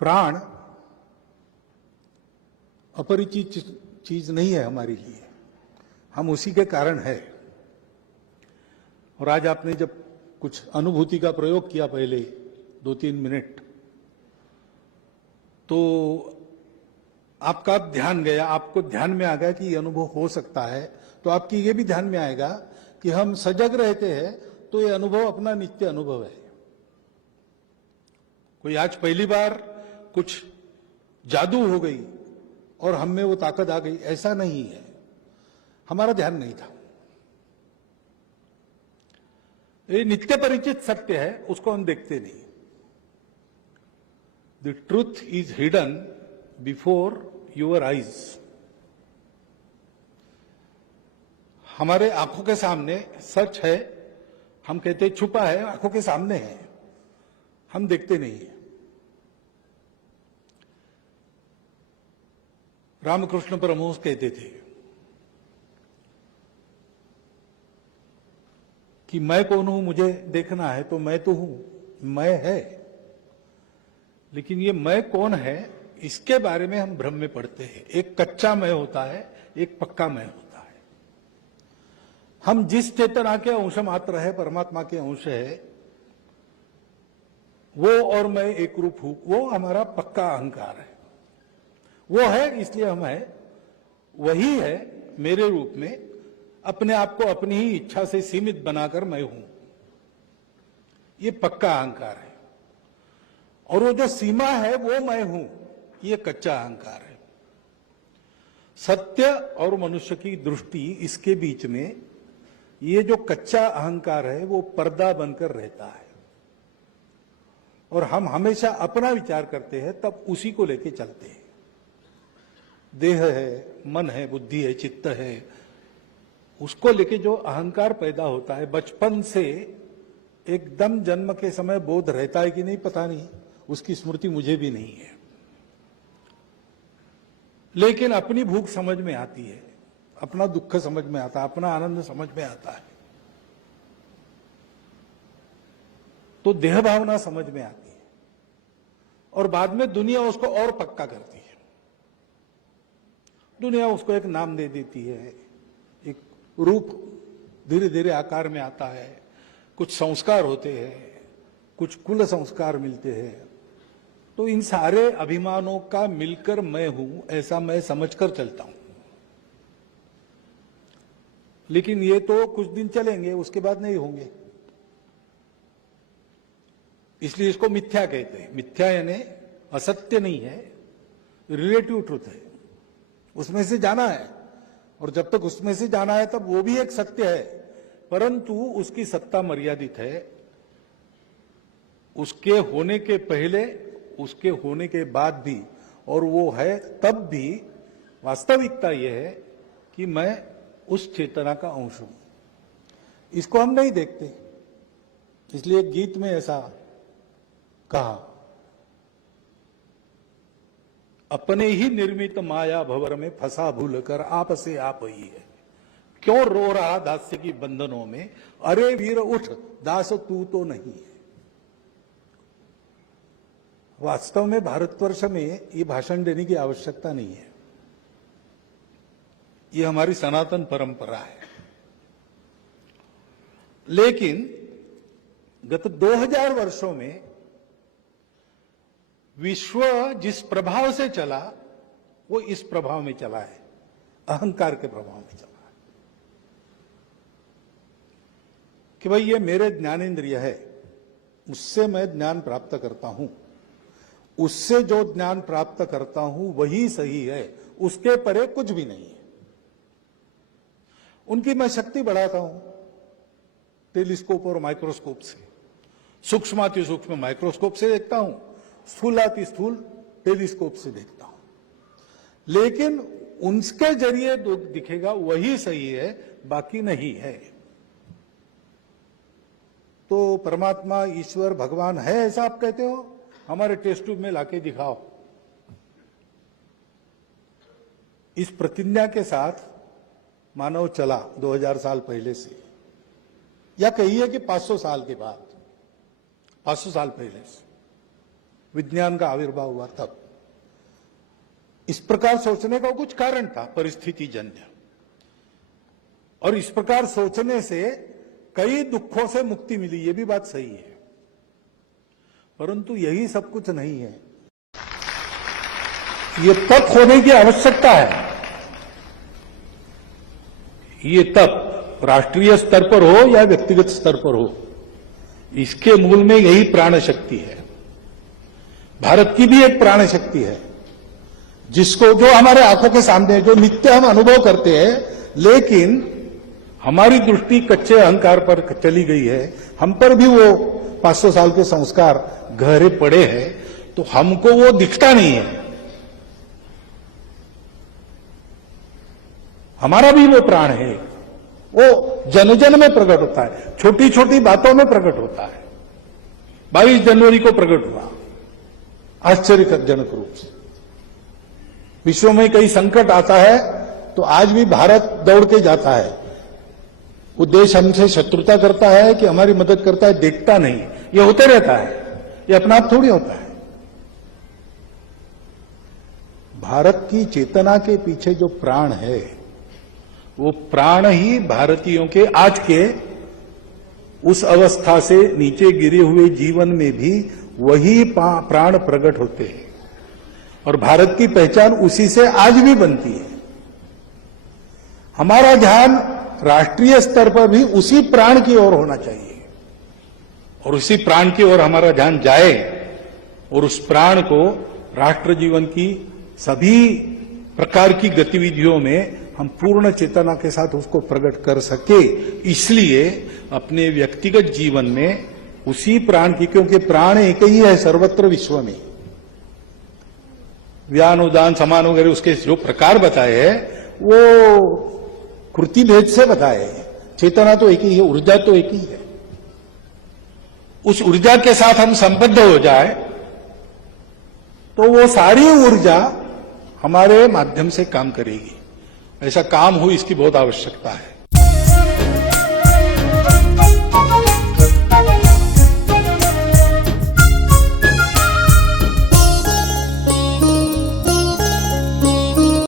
प्राण अपरिचित चीज नहीं है हमारे लिए, हम उसी के कारण है। और आज आपने जब कुछ अनुभूति का प्रयोग किया पहले 2-3 मिनट, तो आपका ध्यान गया, आपको ध्यान में आ गया कि ये अनुभव हो सकता है, तो आपकी ये भी ध्यान में आएगा कि हम सजग रहते हैं तो ये अनुभव अपना नित्य अनुभव है। कोई आज पहली बार कुछ जादू हो गई और हम में वो ताकत आ गई, ऐसा नहीं है। हमारा ध्यान नहीं था। ये नित्य परिचित सत्य है, उसको हम देखते नहीं। The truth is hidden before your eyes. हमारे आंखों के सामने सच है, हम कहते छुपा है, आंखों के सामने है, हम देखते नहीं है। रामकृष्ण परमहंस कहते थे कि मैं कौन हूं, मुझे देखना है तो मैं तो हूं, मैं है। लेकिन ये मैं कौन है, इसके बारे में हम भ्रम में पड़ते हैं। एक कच्चा मैं होता है, एक पक्का मैं होता है। हम जिस चेतना के अंश मात्र है, परमात्मा के अंश है, वो और मैं एक रूप हूं, वो हमारा पक्का अहंकार है। वो है इसलिए हम है, वही है मेरे रूप में, अपने आप को अपनी ही इच्छा से सीमित बनाकर मैं हूं। ये पक्का अहंकार है। और वो जो सीमा है वो मैं हूं, ये कच्चा अहंकार है। सत्य और मनुष्य की दृष्टि, इसके बीच में ये जो कच्चा अहंकार है वो पर्दा बनकर रहता है। और हम हमेशा अपना विचार करते हैं, तब उसी को लेके चलते हैं। देह है, मन है, बुद्धि है, चित्त है, उसको लेके जो अहंकार पैदा होता है, बचपन से एकदम जन्म के समय बोध रहता है कि नहीं पता नहीं, उसकी स्मृति मुझे भी नहीं है। लेकिन अपनी भूख समझ में आती है, अपना दुख समझ में आता है, अपना आनंद समझ में आता है, तो देह भावना समझ में आती है। और बाद में दुनिया उसको और पक्का करती है। दुनिया उसको एक नाम दे देती है, एक रूप धीरे धीरे आकार में आता है, कुछ संस्कार होते हैं, कुछ कुल संस्कार मिलते हैं। तो इन सारे अभिमानों का मिलकर मैं हूं, ऐसा मैं समझकर चलता हूं। लेकिन ये तो कुछ दिन चलेंगे, उसके बाद नहीं होंगे। इसलिए इसको मिथ्या कहते हैं। मिथ्या यानी असत्य नहीं है, रिलेटिव ट्रुथ है, उसमें से जाना है। और जब तक उसमें से जाना है तब वो भी एक सत्य है, परंतु उसकी सत्ता मर्यादित है। उसके होने के पहले, उसके होने के बाद भी, और वो है तब भी। वास्तविकता यह है कि मैं उस चेतना का अंश हूं। इसको हम नहीं देखते। इसलिए गीत में ऐसा कहा, अपने ही निर्मित माया भंवर में फंसा भूल कर आप से आप ही है। क्यों रो रहा दास्य की बंधनों में, अरे वीर उठ दास तू तो नहीं है। वास्तव में भारतवर्ष में ये भाषण देने की आवश्यकता नहीं है। ये हमारी सनातन परंपरा है। लेकिन गत 2000 वर्षों में विश्व जिस प्रभाव से चला, वो इस प्रभाव में चला है, अहंकार के प्रभाव में चला है। कि भाई ये मेरे ज्ञानेंद्रिय है, उससे मैं ज्ञान प्राप्त करता हूं, उससे जो ज्ञान प्राप्त करता हूं वही सही है, उसके परे कुछ भी नहीं है। उनकी मैं शक्ति बढ़ाता हूं टेलीस्कोप और माइक्रोस्कोप से, सूक्ष्माति सूक्ष्म माइक्रोस्कोप से देखता हूं, स्थूलाति स्थूल टेलीस्कोप से देखता हूं। लेकिन उनके जरिए जो दिखेगा वही सही है, बाकी नहीं है। तो परमात्मा, ईश्वर, भगवान है ऐसा आप कहते हो, हमारे टेस्ट ट्यूब में लाके दिखाओ। इस प्रतिज्ञा के साथ मानव चला 2000 साल पहले से, या कहिए कि 500 साल के बाद, 500 साल पहले से विज्ञान का आविर्भाव हुआ तब। इस प्रकार सोचने का कुछ कारण था, परिस्थिति जन्य, और इस प्रकार सोचने से कई दुखों से मुक्ति मिली, ये भी बात सही है, परंतु यही सब कुछ नहीं है। ये तप होने की आवश्यकता है। ये तप राष्ट्रीय स्तर पर हो या व्यक्तिगत स्तर पर हो, इसके मूल में यही प्राण शक्ति है। भारत की भी एक प्राण शक्ति है, जिसको जो हमारे आंखों के सामने, जो नित्य हम अनुभव करते हैं, लेकिन हमारी दृष्टि कच्चे अहंकार पर चली गई है, हम पर भी वो 500 साल के संस्कार गहरे पड़े हैं, तो हमको वो दिखता नहीं है। हमारा भी वो प्राण है, वो जन जन में प्रकट होता है, छोटी छोटी बातों में प्रकट होता है। 22 जनवरी को प्रकट हुआ आश्चर्यजनक रूप से। विश्व में कई संकट आता है तो आज भी भारत दौड़ के जाता है। वो देश हमसे शत्रुता करता है कि हमारी मदद करता है, देखता नहीं। ये होते रहता है, ये अपना आप थोड़ी होता है। भारत की चेतना के पीछे जो प्राण है, वो प्राण ही भारतीयों के आज के उस अवस्था से नीचे गिरे हुए जीवन में भी वही प्राण प्रकट होते हैं, और भारत की पहचान उसी से आज भी बनती है। हमारा ध्यान राष्ट्रीय स्तर पर भी उसी प्राण की ओर होना चाहिए, और उसी प्राण की ओर हमारा ध्यान जाए, और उस प्राण को राष्ट्र जीवन की सभी प्रकार की गतिविधियों में हम पूर्ण चेतना के साथ उसको प्रकट कर सके। इसलिए अपने व्यक्तिगत जीवन में उसी प्राण की, क्योंकि प्राण एक ही है सर्वत्र विश्व में, व्यान उदान समान वगैरह उसके जो प्रकार बताए हैं वो कृति भेद से बताए हैं। चेतना तो एक ही है, ऊर्जा तो एक ही है। उस ऊर्जा के साथ हम संबद्ध हो जाए तो वो सारी ऊर्जा हमारे माध्यम से काम करेगी। ऐसा काम हो, इसकी बहुत आवश्यकता है।